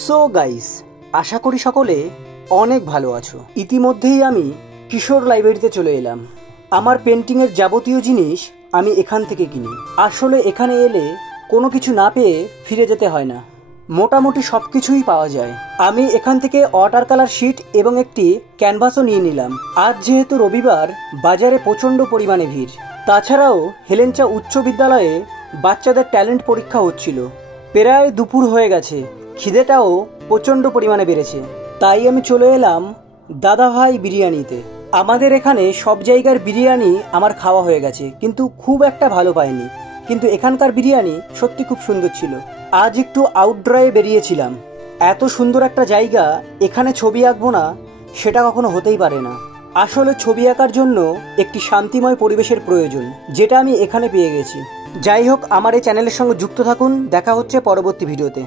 So guys, আশা করি সকলে অনেক ভালো আছো। ইতিমধ্যেই আমি কিশোর লাইব্রেরিতে চলে এলাম। আমার পেন্টিংয়ের যাবতীয় জিনিস আমি এখান থেকে কিনি। আসলে এখানে এলে কোনো কিছু না পেয়ে ফিরে যেতে হয় না, মোটামুটি সব কিছুই পাওয়া যায়। আমি এখান থেকে ওয়াটার কালার শিট এবং একটি ক্যানভাসও নিয়ে নিলাম। আজ যেহেতু রবিবার, বাজারে প্রচণ্ড পরিমাণে ভিড়। তাছাড়াও হেলেঞ্চা উচ্চ বিদ্যালয়ে বাচ্চাদের ট্যালেন্ট পরীক্ষা হচ্ছিল। প্রায় দুপুর হয়ে গেছে, খিদেটাও প্রচণ্ড পরিমাণে বেড়েছে। তাই আমি চলে এলাম দাদাভাই বিরিয়ানিতে। আমাদের এখানে সব জায়গার বিরিয়ানি আমার খাওয়া হয়ে গেছে, কিন্তু খুব একটা ভালো পাইনি। কিন্তু এখানকার বিরিয়ানি সত্যি খুব সুন্দর ছিল। আজ একটু আউটড্রায়ে বেরিয়েছিলাম। এত সুন্দর একটা জায়গা, এখানে ছবি আঁকবো না সেটা কখনো হতেই পারে না। আসলে ছবি আঁকার জন্য একটি শান্তিময় পরিবেশের প্রয়োজন, যেটা আমি এখানে পেয়ে গেছি। যাই হোক, আমার এই চ্যানেলের সঙ্গে যুক্ত থাকুন। দেখা হচ্ছে পরবর্তী ভিডিওতে।